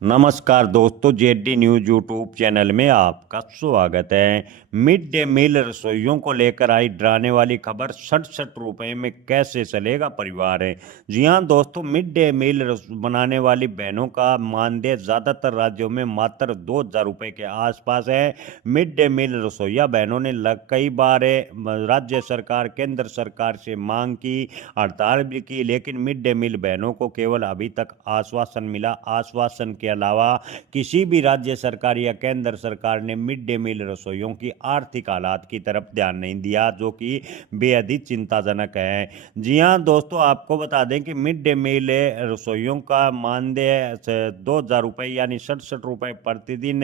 नमस्कार दोस्तों, JD news YouTube channel में आपका स्वागत है। मिड डे मील रसोइयों को लेकर आई डराने वाली खबर। 67 रुपये में कैसे चलेगा परिवार है। जी हां दोस्तों, मिड डे मील बनाने वाली बहनों का मानदेय ज़्यादातर राज्यों में मात्र 2,000 रुपये के आसपास है। मिड डे मील रसोइया बहनों ने कई बार राज्य सरकार केंद्र सरकार से मांग की, हड़ताल भी की, लेकिन मिड डे मील बहनों को केवल अभी तक आश्वासन मिला। आश्वासन के अलावा किसी भी राज्य सरकार या केंद्र सरकार ने मिड डे मील रसोइयों की आर्थिक हालात की तरफ ध्यान नहीं दिया, जो कि बेहद ही चिंताजनक है। जी हां दोस्तों, आपको बता दें कि मिड डे मील रसोइयों का मानदेय 2,000 रुपये यानी 67 रुपये प्रतिदिन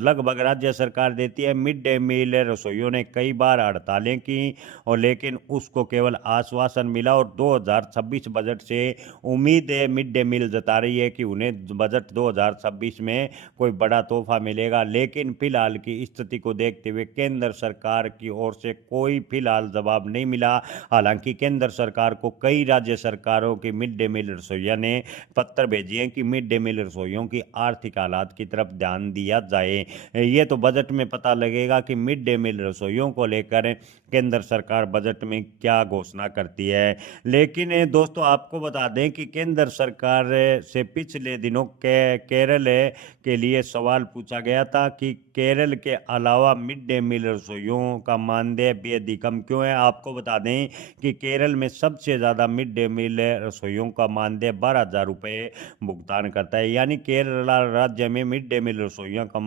लगभग राज्य सरकार देती है। मिड डे मील रसोइयों ने कई बार हड़तालें की और लेकिन उसको केवल आश्वासन मिला और 2026 बजट से उम्मीद है मिड डे मील जता रही है कि उन्हें बजट 2026 में कोई बड़ा तोहफा मिलेगा। लेकिन फिलहाल की स्थिति को देखते हुए केंद्र सरकार की ओर से कोई फिलहाल जवाब नहीं मिला। हालांकि केंद्र सरकार को कई राज्य सरकारों की मिड डे मील रसोइया ने पत्र भेजे हैं कि मिड डे मील रसोइयों की आर्थिक हालात की तरफ ध्यान दिया जाए। ये तो बजट में पता लगेगा कि मिड डे मील रसोइयों को लेकर केंद्र सरकार बजट में क्या घोषणा करती है। लेकिन दोस्तों, आपको बता दें कि केंद्र सरकार से पिछले दिनों के केरल के लिए सवाल पूछा गया था कि केरल के अलावा मिड डे मील रसोइयों का मानदेय बेहद ही कम क्यों है। आपको बता दें कि केरल में सबसे ज़्यादा मिड डे मील रसोइयों का मानदेय 12,000 रुपये भुगतान करता है। यानी केरल राज्य में मिड डे मील रसोइयों का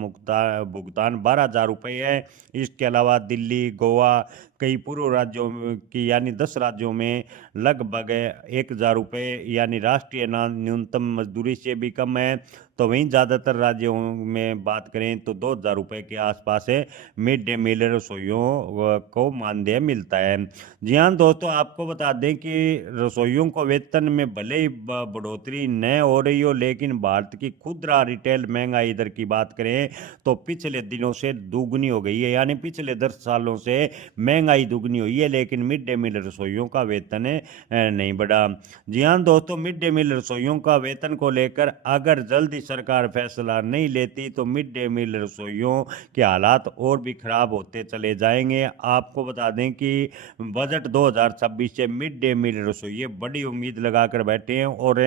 भुगतान 12,000 रुपये है। इसके अलावा दिल्ली, गोवा, कई पूर्व राज्यों की यानी 10 राज्यों में लगभग 1,000 रुपये यानी राष्ट्रीय न्यूनतम मजदूरी से भी कम है। तो वहीं ज़्यादातर राज्यों में बात करें तो 2,000 रुपये के आसपास है मिड डे मील रसोइयों को मानदेय मिलता है। जी हाँ दोस्तों, आपको बता दें कि रसोइयों को वेतन में भले ही बढ़ोतरी न हो रही हो, लेकिन भारत की खुदरा रिटेल महंगाई दर की बात करें तो पिछले दिनों से दोगुनी हो गई है। यानी पिछले 10 सालों से महंगाई दुगनी हुई है, लेकिन मिड डे मील रसोइयों का वेतन नहीं बढ़ा। जी हाँ दोस्तों, मिड डे मील रसोइयों का वेतन को लेकर अगर जल्दी सरकार फैसला नहीं लेती तो मिड डे मील रसोइयों के हालात और भी खराब होते चले जाएंगे। आपको बता दें कि बजट 2026 से मिड डे मील रसोइये बड़ी उम्मीद लगाकर बैठे हैं और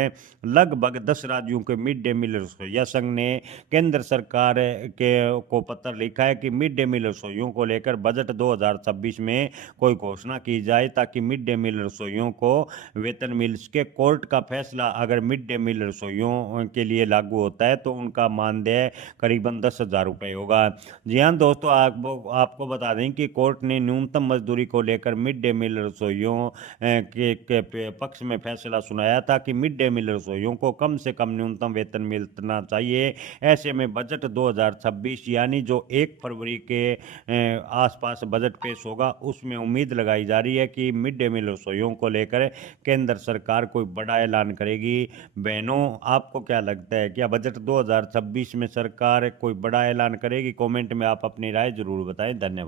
लगभग 10 राज्यों के मिड डे मील रसोइया संघ ने केंद्र सरकार के को पत्र लिखा है कि मिड डे मील रसोइयों को लेकर बजट 2026 में कोई घोषणा की जाए, ताकि मिड डे मील रसोइयों को वेतन मिल सके। कोर्ट का फैसला अगर मिड डे मील रसोइयों के लिए लागू होता है तो उनका मानदेय करीबन 10,000 रुपये होगा। जी हाँ दोस्तों, आपको बता दें कि कोर्ट ने न्यूनतम मजदूरी को लेकर मिड डे मील रसोइयों के पक्ष में फैसला सुनाया था कि मिड डे मील रसोइयों को कम से कम न्यूनतम वेतन मिलना चाहिए। ऐसे में बजट 2026 यानी जो 1 फरवरी के आसपास बजट पेश होगा, उसमें उम्मीद लगाई जा रही है कि मिड डे मील रसोइयों को लेकर केंद्र सरकार कोई बड़ा ऐलान करेगी। बहनों, आपको क्या लगता है, क्या बजट 2026 में सरकार कोई बड़ा ऐलान करेगी? कमेंट में आप अपनी राय जरूर बताएं। धन्यवाद।